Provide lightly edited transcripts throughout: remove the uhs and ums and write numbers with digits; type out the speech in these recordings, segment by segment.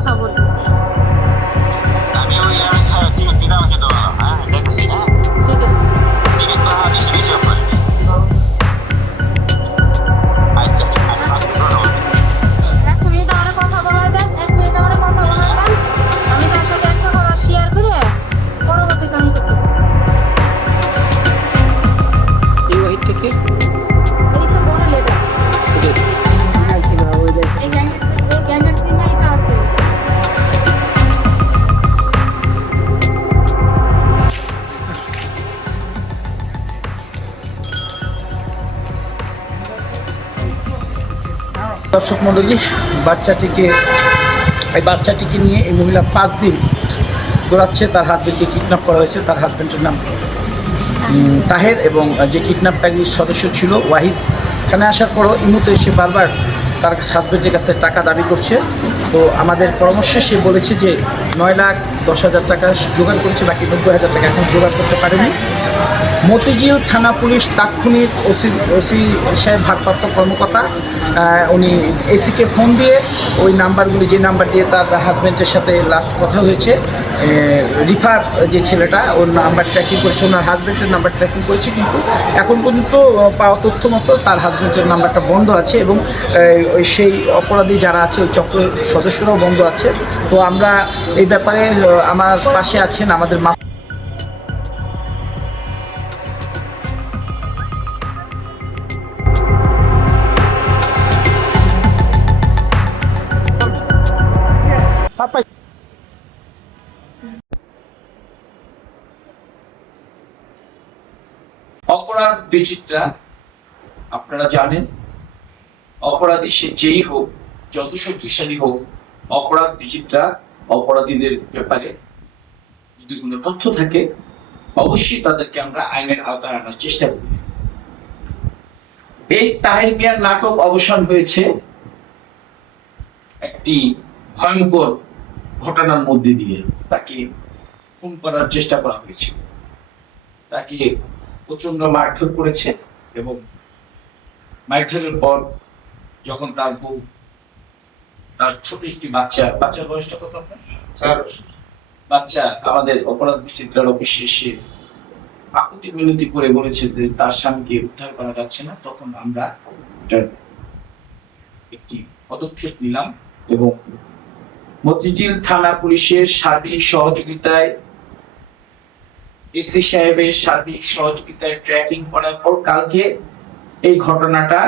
কথা বলি। আমি ওই টিকিট দিতে আমাকে দেওয়া হ্যাঁ দেখছি হ্যাঁ ঠিক আছে। টিকিট তো বেশি বেশি করে আচ্ছা আমি বাকি করো 1 মিনিট আমার কথা বলা দেন, 1 মিনিট আমার কথা বলা দেন। আমি তার সাথে একটা কথা শেয়ার করে পরবর্তীতে আমি করতেছি। এই ওয়াহিদ থেকে এই তো বড় লেটার এই গ্যাংয়ের সিমাইটা আছে। দর্শক মণ্ডলী, এই বাচ্চাটিকে নিয়ে এই মহিলা 5 দিন দৌড়াচ্ছে। তার হাজবেন্ডকে কিডন্যাপ করা হয়েছে। তার হাজবেন্ডের নাম তাহের এবং যে কিডন্যাপকারীর সদস্য ছিল ওয়াহিদ। এখানে আসার পরও ইমুতে এসে বারবার তার হাজবেন্ডের কাছে টাকা দাবি করছে। তো আমাদের পরামর্শে সে বলেছে যে 9,10,000 টাকা জোগাড় করেছে, বাকি 90,000 টাকা এখন জোগাড় করতে পারেনি। মতিঝিল থানা পুলিশ তাৎক্ষণিক ওসি সাহেব ভারপ্রাপ্ত কর্মকর্তা উনি এসিকে ফোন দিয়ে ওই নাম্বারগুলি, যে নাম্বার দিয়ে তার হাজব্যান্ডের সাথে লাস্ট কথা হয়েছে, রিফার যে ছেলেটা ওর নাম্বার ট্র্যাকিং করেছে, ওনার হাজব্যান্ডের নাম্বার ট্র্যাকিং করেছে, কিন্তু এখন পর্যন্ত পাওয়া তথ্য মতো তার হাজব্যান্ডের নাম্বারটা বন্ধ আছে এবং সেই অপরাধী যারা আছে ওই চক্রের সদস্যরাও বন্ধ আছে। তো আমরা এই ব্যাপারে আমার পাশে আছেন আমাদের অপরাধ বিচিত্রা, আপনারা জানেন অপরাধী সে যেই হোক, যত শক্তিশালী হোক, অপরাধ বিচিত্রা অপরাধীদের ব্যাপারে যদি কোনো তথ্য থাকে অবশ্যই তাদেরকে আমরা আইনের আওতায় আনার চেষ্টা করি। এই তাহের মিয়ার নাটক অবসান হয়েছে একটি ভয়ঙ্কর ঘটনার মধ্যে দিয়ে। তাকে খুন করার চেষ্টা করা হয়েছিল, তাকে প্রচন্ড মারধর করেছে এবং মারধরের পর যখন তার বউ, তার ছোট একটি বাচ্চার বয়সটা কত আপনার? 4 বছর বাচ্চা আমাদের অপরাধ বিচিত্রার অফিসে এসে আকুতি মিনতি করে বলেছে যে তার স্বামীকে উদ্ধার করা যাচ্ছে না। তখন আমরা এটার একটি পদক্ষেপ নিলাম এবং মতিঝিল থানা পুলিশের সার্বিক সহযোগিতায়, এসি সাহেবের সার্বিক সহযোগিতায় ট্র্যাকিং করার পর কালকে এই ঘটনাটা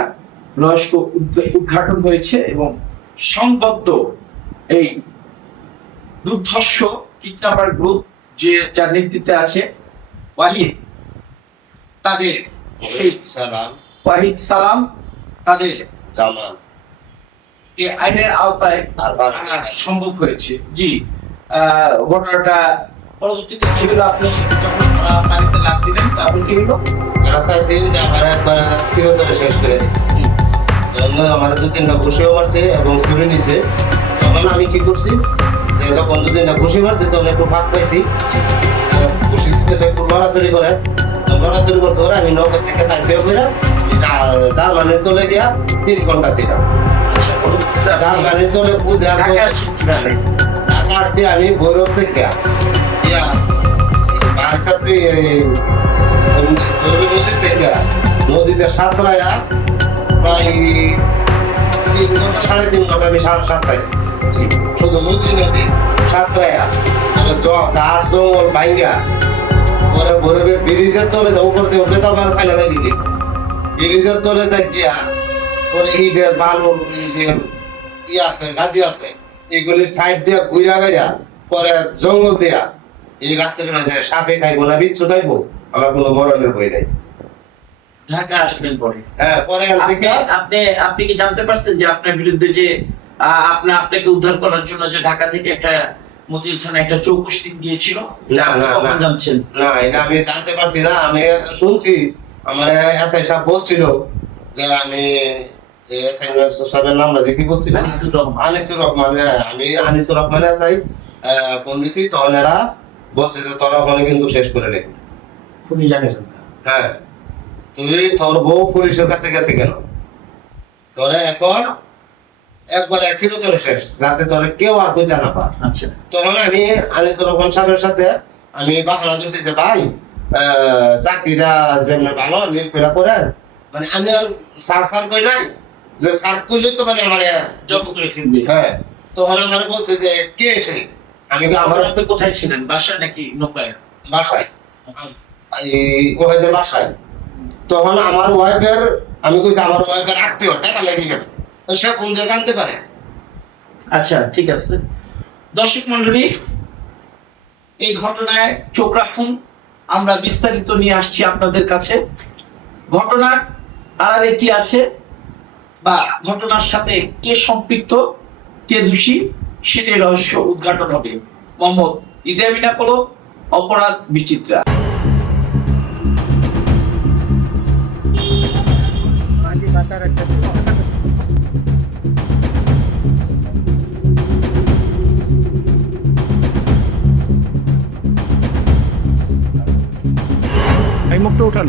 রহস্য উদ্ঘাটন হয়েছে এবং সংবদ্ধ এই দুর্ধর্ষ কিডন্যাপার গ্রুপ যার নেতৃত্বে আছে ওয়াহিদ, তাদের ওয়াহিদ সালাম, তাদের এই আইনের আওতায় আনা সম্ভব হয়েছে। জি, ঘটনাটা পরবর্তীতে কি হলো, আপনি যখন পানিতে লাফ দিলেন তারপর কি হলো? চাইছি যে আমার একবার চিরতরে শেষ করে দিই। আমার 2-3টা ঘুষিও মারছে এবং ছুরি নিছে। তখন আমি কি করছি, যে যখন 2-3টা ঘুষি মারছে তখন একটু ফাঁক পাইছি, ঘুষি দিতে একটু লড়াচড়ি করে, লড়াচড়ি করতে করে আমি নৌকার থেকে কালকে করে জার্মানির তলে গিয়া 3 ঘন্টা ছিলাম। জার্মানির তলে বুঝে টাকা আসছি আমি ভৈরব থেকে নদীতে সাঁতরাইয়া প্রায় 3-3.5 ঘন্টা আমি সাঁতরাইছি। শুধু নদী সাঁতরাইয়া ঝাড় জঙ্গল ভাঙ্গা পরে ভৈরবে ব্রিজের তলে উপর দিয়ে উঠে তো আমার ফাইনা ভাই দিলি ব্রিজের তলে দেখিয়া পরে ইটের বালুর আছে গাদি আছে এগুলির সাইড দিয়ে ঘুরা গাইয়া পরে জঙ্গল দিয়া এই রাত্রের মাঝে সাপে খাইবো না বিচ্ছু খাইবো, আমার কোনো মরণের বই নাই। ঢাকা আসলেন পরে? হ্যাঁ, পরে আপনি কি জানতে পারছেন যে আপনার বিরুদ্ধে যে আপনাকে উদ্ধার করার জন্য যে ঢাকা থেকে একটা মতিঝিল থানায় একটা চৌকস টিম গিয়েছিল? না, জানছেন না, এটা আমি জানতে পারছি না। আমি শুনছি আমার এসআই সাহেব বলছিল যে আমি এসআই সাহেবের নামটা দেখি বলছিল আনিসুর রহমান। আমি আনিসুর রহমান এসআই ফোন দিছি, তখন এরা বলছে যে তোরা ওখানে কিন্তু শেষ করে নে। তুমি জানেন? হ্যাঁ, তুই তোর বউ পুলিশের কাছে গেছে কেন? তোরা এখন একবারে চিরতরে শেষ, যাতে তোরে কেউ আর বুঝা না পায়। আচ্ছা তখন আমি আনিসুর রহমান সাহেবের সাথে আমি বাহানা দিচ্ছি যে ভাই চাকরিটা যেমন ভালো নির্ভরা করে, মানে আমি আর সার কই নাই যে সার কইলে তো মানে আমার জব করে ফিরবে। হ্যাঁ, তখন আমার বলছে যে কে এসে, আমি কি আমার আপনি কোথায় ছিলেন, বাসায় নাকি নৌকায়? বাসায়, আচ্ছা এই ওয়াইফের বাসায়। তখন আমার ওয়াইফের, আমি কইছি আমার ওয়াইফের আত্মীয় টাকা লেগে গেছে, তো সে ফোন দিয়ে জানতে পারে। আচ্ছা ঠিক আছে। দর্শক মন্ডলী, এই ঘটনায় চোখ রাখুন, আমরা বিস্তারিত নিয়ে আসছি আপনাদের কাছে। ঘটনার আড়ালে কি আছে বা ঘটনার সাথে কে সম্পৃক্ত, কে দোষী, সেটাই রহস্য উদ্ঘাটন হবে। মোহাম্মদ ইদামিনা কলো, অপরাধ বিচিত্রা। এই মুখটা উঠান।